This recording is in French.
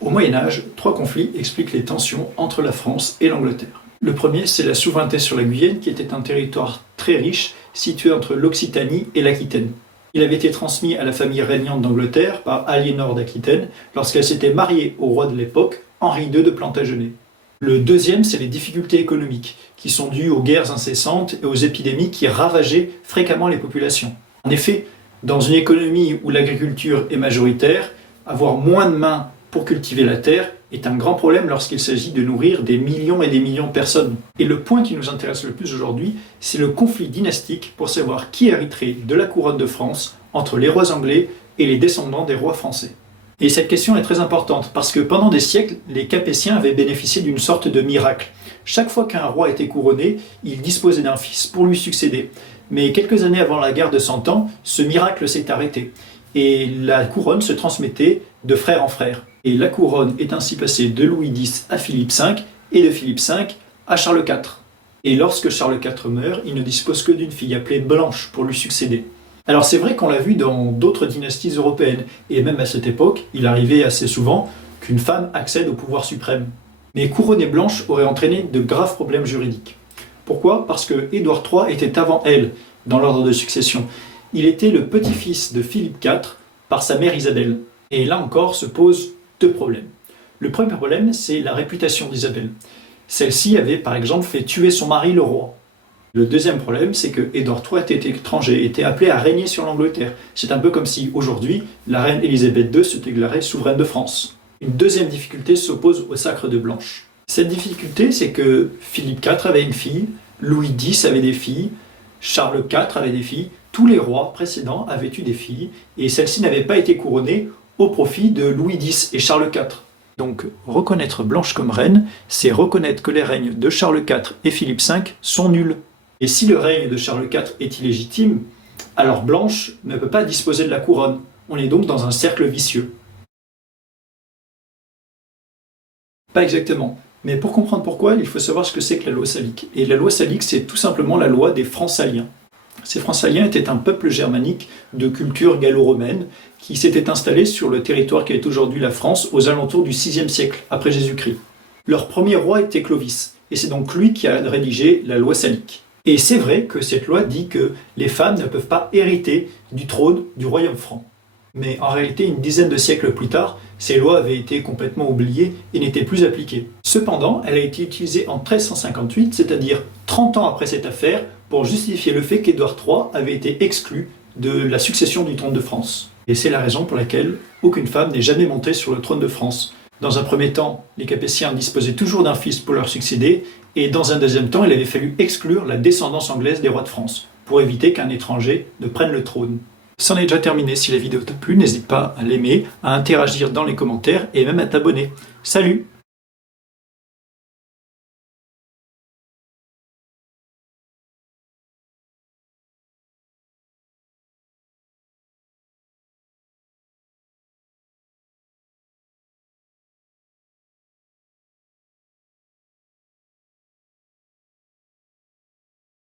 Au Moyen-Âge, 3 conflits expliquent les tensions entre la France et l'Angleterre. Le premier, c'est la souveraineté sur la Guyenne, qui était un territoire très riche, situé entre l'Occitanie et l'Aquitaine. Il avait été transmis à la famille régnante d'Angleterre par Aliénor d'Aquitaine lorsqu'elle s'était mariée au roi de l'époque, Henri II de Plantagenet. Le deuxième, c'est les difficultés économiques, qui sont dues aux guerres incessantes et aux épidémies qui ravageaient fréquemment les populations. En effet, dans une économie où l'agriculture est majoritaire, avoir moins de mains pour cultiver la terre est un grand problème lorsqu'il s'agit de nourrir des millions et des millions de personnes. Et le point qui nous intéresse le plus aujourd'hui, c'est le conflit dynastique pour savoir qui hériterait de la couronne de France entre les rois anglais et les descendants des rois français. Et cette question est très importante parce que pendant des siècles, les Capétiens avaient bénéficié d'une sorte de miracle. Chaque fois qu'un roi était couronné, il disposait d'un fils pour lui succéder. Mais quelques années avant la guerre de 100 ans, ce miracle s'est arrêté. Et la couronne se transmettait de frère en frère. Et la couronne est ainsi passée de Louis X à Philippe V et de Philippe V à Charles IV. Et lorsque Charles IV meurt, il ne dispose que d'une fille appelée Blanche pour lui succéder. Alors c'est vrai qu'on l'a vu dans d'autres dynasties européennes, et même à cette époque, il arrivait assez souvent qu'une femme accède au pouvoir suprême. Mais couronner Blanche aurait entraîné de graves problèmes juridiques. Pourquoi ? Parce que Édouard III était avant elle, dans l'ordre de succession. Il était le petit-fils de Philippe IV par sa mère Isabelle. Et là encore se posent 2 problèmes. Le premier problème, c'est la réputation d'Isabelle. Celle-ci avait par exemple fait tuer son mari le roi. Le deuxième problème, c'est que Édouard III était étranger, était appelé à régner sur l'Angleterre. C'est un peu comme si aujourd'hui, la reine Élisabeth II se déclarait souveraine de France. Une deuxième difficulté s'oppose au sacre de Blanche. Cette difficulté, c'est que Philippe IV avait une fille, Louis X avait des filles, Charles IV avait des filles, tous les rois précédents avaient eu des filles, et celles-ci n'avaient pas été couronnées au profit de Louis X et Charles IV. Donc, reconnaître Blanche comme reine, c'est reconnaître que les règnes de Charles IV et Philippe V sont nuls. Et si le règne de Charles IV est illégitime, alors Blanche ne peut pas disposer de la couronne. On est donc dans un cercle vicieux. Pas exactement. Mais pour comprendre pourquoi, il faut savoir ce que c'est que la loi salique. Et la loi salique, c'est tout simplement la loi des Francs-Saliens. Ces Francs-Saliens étaient un peuple germanique de culture gallo-romaine qui s'était installé sur le territoire qui est aujourd'hui la France aux alentours du VIe siècle après Jésus-Christ. Leur premier roi était Clovis, et c'est donc lui qui a rédigé la loi salique. Et c'est vrai que cette loi dit que les femmes ne peuvent pas hériter du trône du royaume franc. Mais en réalité, une dizaine de siècles plus tard, ces lois avaient été complètement oubliées et n'étaient plus appliquées. Cependant, elle a été utilisée en 1358, c'est-à-dire 30 ans après cette affaire, pour justifier le fait qu'Édouard III avait été exclu de la succession du trône de France. Et c'est la raison pour laquelle aucune femme n'est jamais montée sur le trône de France. Dans un premier temps, les Capétiens disposaient toujours d'un fils pour leur succéder, et dans un deuxième temps, il avait fallu exclure la descendance anglaise des rois de France, pour éviter qu'un étranger ne prenne le trône. C'en est déjà terminé. Si la vidéo t'a plu, n'hésite pas à l'aimer, à interagir dans les commentaires et même à t'abonner. Salut!